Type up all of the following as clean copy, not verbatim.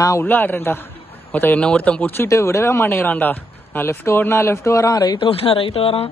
நான் உள்ளே ஆடுறேன்டா. ஒருத்தன் பிடிச்சிட்டு விடவே மாட்டேங்கிறான்டா. நான் லெஃப்ட் ஓடினா லெஃப்ட் வரான், ரைட் ஓடினா ரைட் வரான்.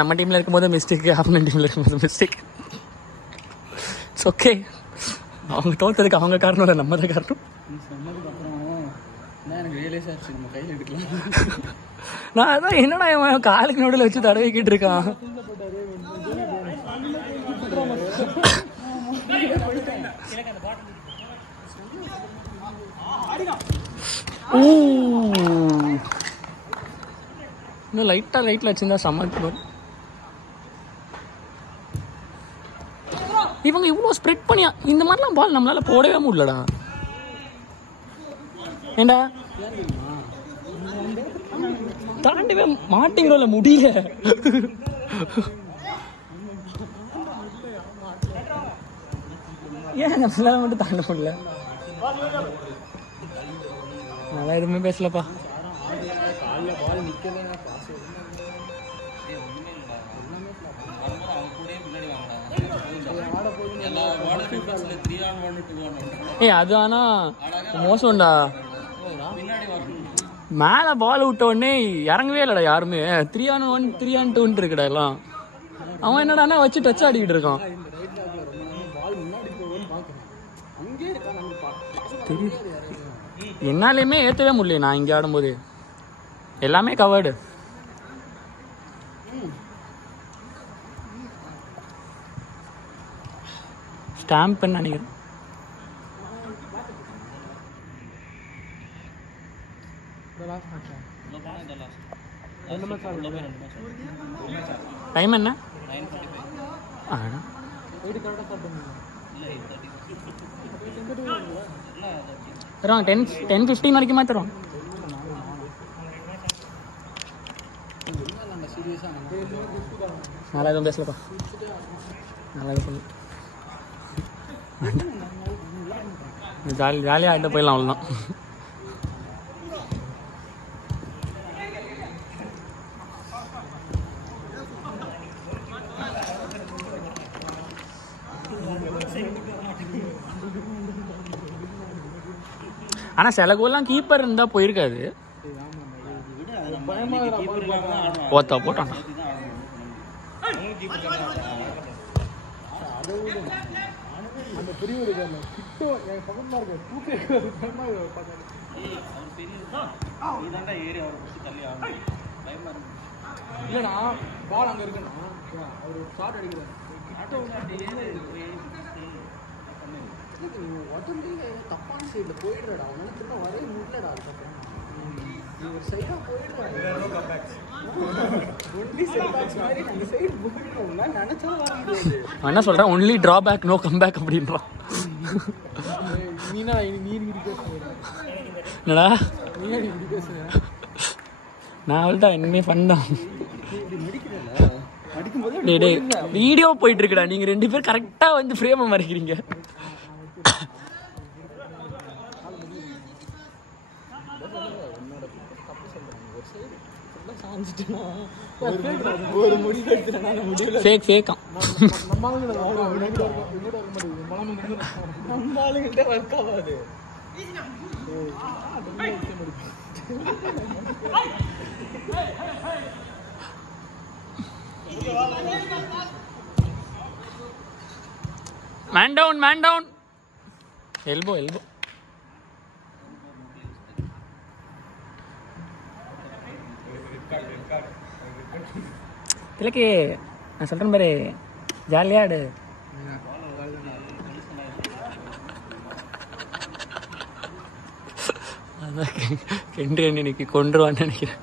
நம்ம டீம்ல இருக்கும்போது மிஸ்டேக், ஆப்போனன்ட் டீம்ல இருக்கும்போது மிஸ்டேக். It's okay. அவங்க தோத்ததுக்கு அவங்க காரணம் இல்லை, நம்ம தான் காரணம். நான் அதான் என்னடா இவன் காலுக்கு நடுவில் வச்சு தடவிக்கிட்டு இருக்கான். இன்னும் லைட்ல வச்சிருந்தா சமாளிக்கணும். இவங்க இவ்வளோ ஸ்ப்ரெட் பண்ணியா இந்த மாதிரிலாம் பால் நம்மளால போடவே முடியலடா. ஏண்டா தாண்டவே மாட்டிங்களோல முடியல. ஏன் நம்மளால மட்டும் தாண்ட முடியல? நல்லா எதுவுமே பேசலப்பா. அது ஆனா மோசம்டா. மேல பால் விட்ட உடனே இறங்கவே இல்லடா யாருமே. 3-on-1 3-on-2 இருக்குடா எல்லாம். அவன் என்னடா வச்சு டச் ஆடிக்கிட்டு இருக்கான். என்னாலையுமே ஏற்றவே முடியல. நான் இங்கே ஆடும்போது எல்லாமே கவர்டு. ஸ்டாம்ப் நினைக்கிறேன். டைம் என்ன? 10-15 வரைக்குமா தரும். நல்லா எதுவும் பேசலப்பா. நல்லா சொல்லு. ஜாலியாக ஆகிட்ட போயிடலாம், அவ்வளோதான். ஆனால் சில கோல்லாம் கீப்பர் இருந்தால் போயிருக்காது. ஓத்தா போட்டான். இல்லைண்ணா பால் அங்கே இருக்குண்ணா. அவர் ஷாட் அடிக்கிறார். தப்பான சைடில் போயிடுறா. அவனால திரும்ப வரவே முடியலடா. அதுக்கப்புறம் ஒரு சைடாக போயிடுறான். என்ன சொல்கிறேன்? ஒன்லி ட்ராபேக் நோ கம்பேக் அப்படின்றான். என்னடா நான் அவள்தான் இனிமே பண்ணான். வீடியோ போயிட்டு இருக்குடா. நீங்க 2 பேர் கரெக்டா வந்து ஃப்ரேமை மறைக்கிறீங்க. Man down, man down. Elbow. திலக்கு நான் சொல்றேன் பாரு, ஜாலியா ஆடு. அதான் கென்று இன்னைக்கு கொன்றுவான்னு நினைக்கிறேன்.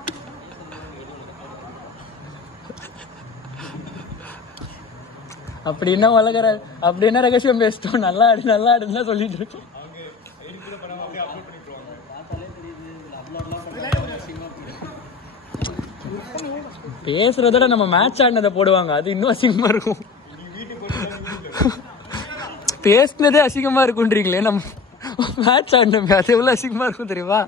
அப்படின்னா வளர்க்குற அப்படின்னா ரகசியம் பேசிட்டோம். நல்லா ஆடுன்னு தான் சொல்லிட்டு இருக்கோம். பேசுறதோட நம்ம மேட்ச் ஆடினதை போடுவாங்க, அது இன்னும் அசிங்கமா இருக்கும். பேசினதே அசிங்கமா இருக்குன்றீங்களே, நம்ம மேட்ச் ஆடினோமே அது எவ்வளவு அசிங்கமா இருக்கும் தெரியுமா?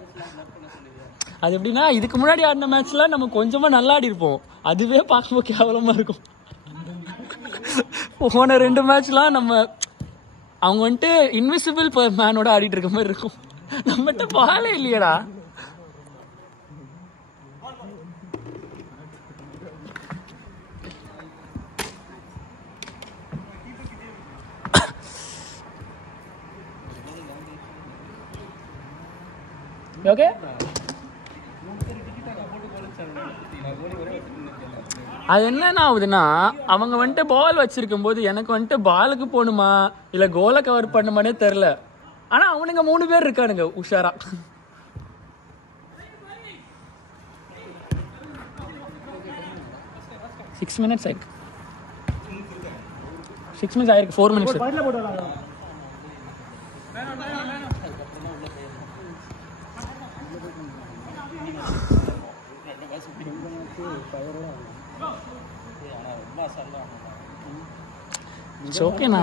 அது எப்படின்னா இதுக்கு முன்னாடி ஆடின மேட்ச்லாம் நம்ம கொஞ்சமா நல்லா ஆடி இருப்போம், அதுவே பார்க்கும்போது கேவலமா இருக்கும். போன 2 மேட்ச்லாம் நம்ம அவங்க வந்துட்டு இன்விசிபிள் மேனோட ஆடிட்டு இருக்க மாதிரி இருக்கும். நம்மகிட்ட பாலே இல்லையடா. ஓகே, அது என்னன்னா ஆகுதுன்னா அவங்க வந்துட்டு பால் வச்சிருக்கும் போது எனக்கு வந்துட்டு பாலுக்கு போகணுமா இல்ல கோலை கவர் பண்ணுமானே தெரியல. ஆனா அவனுங்க 3 பேர் இருக்கானுங்க உஷாரா. சிக்ஸ் மினிட்ஸ் ஆயிருக்கு. 6 மினிட்ஸ் ஆயிருக்கு. 4 மினிட்ஸ். இட்ஸ் ஓகேண்ணா.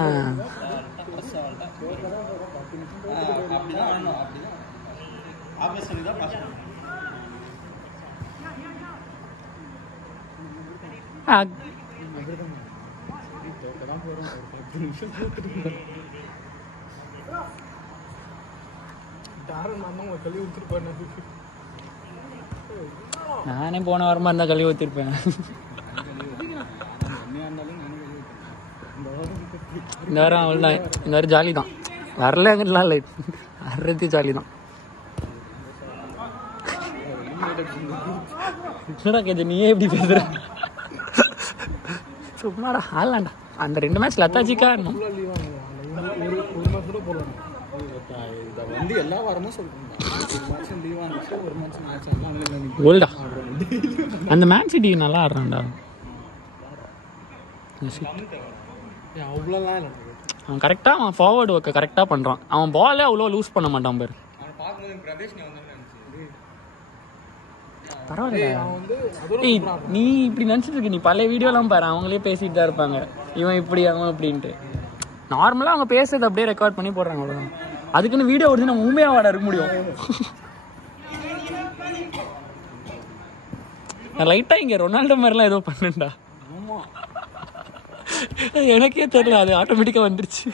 நானே போன வாரமா இருந்தா கழுவி ஊத்திருப்பேன். இந்த வாரம் அவள்தான். இந்த வாரம் ஜாலி தான். வரலங்கலாம் இல்லை, வர்றது ஜாலி தான். என்னடா கேஜி நீயே எப்படி பேசுற? சும்மாடா ஆடலாண்டா. அந்த 2 மேட்ச் லத்தாஜிக்கா இருந்தோம். அந்த மேன் சிட்டி நல்லா ஆடுறான்டா. அவன் கரெக்டா அவன் ஃபார்வர்டு ஒர்க்கை கரெக்டா பண்றான். அவன் பாலே அவ்வளோ லூஸ் பண்ண மாட்டான் பாரு. பரவாயில்ல. நீ இப்படி நினைச்சிட்டு இருக்க, நீ பழைய வீடியோலாம் பாரு, அவங்களே பேசிட்டு தான் இருப்பாங்க இவன் இப்படி அவன் இப்படின்ட்டு. நார்மலா அவங்க பேசுறது அப்படியே ரெக்கார்ட் பண்ணி போடுறாங்க, அவ்வளவுதான். அதுக்குன்னு வீடியோ ஓடுது நம்ம உண்மையா வாட இருக்க முடியும். நான் லைட்டா இங்க ரொனால்டோ மாதிரிலாம் ஏதோ பண்ணேன்டா. எனக்கே தெரியல, அது ஆட்டோமேட்டிக்கா வந்துருச்சு.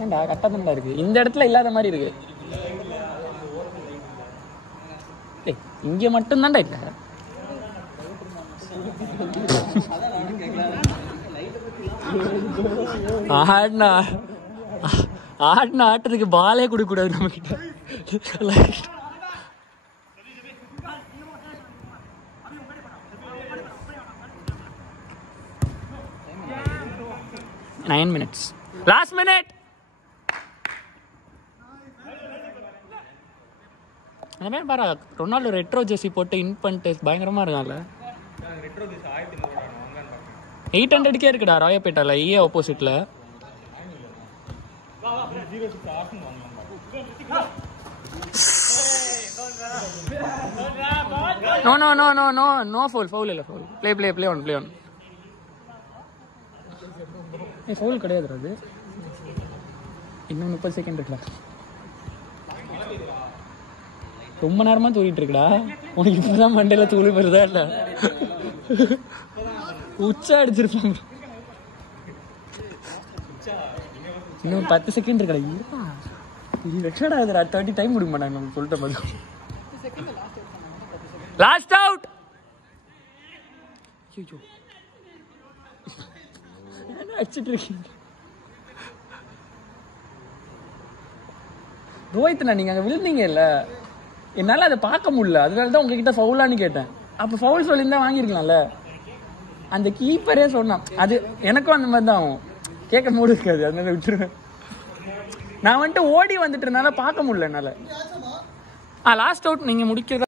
ஏண்டா கரெக்டா தானடா இருக்கு, இந்த இடத்துல இல்லாத மாதிரி இருக்கு. இங்க மட்டும் தான்டா இல்ல. ஆடின ஆட்டத்துக்கு பாலே கொடுக்க கூடாது நம்ம கிட்ட. 9 minutes. Last minute. அந்த மாதிரி பாரு, ரொனால்டோ ரெட்ரோ ஜெர்சி போட்டு இன் பண்ணிட்டு பயங்கரமா இருக்கான்ல. 800K இருக்குடா ராயப்பேட்டால, EA ஆப்போசிட்ல. No foul இல்ல, foul. Play on. ஃபவுல் கிடையாது அது. இன்னும் 30 செகண்ட் இருக்குடா. ரொம்ப நேரமா தூக்கிட்டு இருக்குடா. உனக்கு இப்பதான் மண்டையில தூளி வருதா இல்ல? உச்சா அடிச்சிருப்பாங்க. இன்னும் 10 செகண்ட் இருக்குடா. இது வெக்ஸடா அதுடா. 30 டைம் முடிக்க மாட்டாங்க நம்ம சொல்லிட்ட மாதிரி. Last out. ஐயோ அடிச்சிட்டு இருக்கீங்க ரோஹித்ண்ணா. நீங்க அங்க விழுந்தீங்க இல்ல, என்னால அதை பார்க்க முடியல, அதனாலதான் உங்ககிட்ட ஃபவுலான்னு கேட்டேன். அப்போ ஃபவுல் சொல்லியிருந்தா வாங்கியிருக்கலாம்ல. அந்த கீப்பரே சொன்னான். அது எனக்கும் அந்த மாதிரி தான் ஆகும், கேட்க மூடு இருக்காது, அதனால விட்டுருவேன். நான் வந்துட்டு ஓடி வந்துட்டுனால பார்க்க முடியல என்னால். லாஸ்ட் அவுட் நீங்கள் முடிக்கிறதா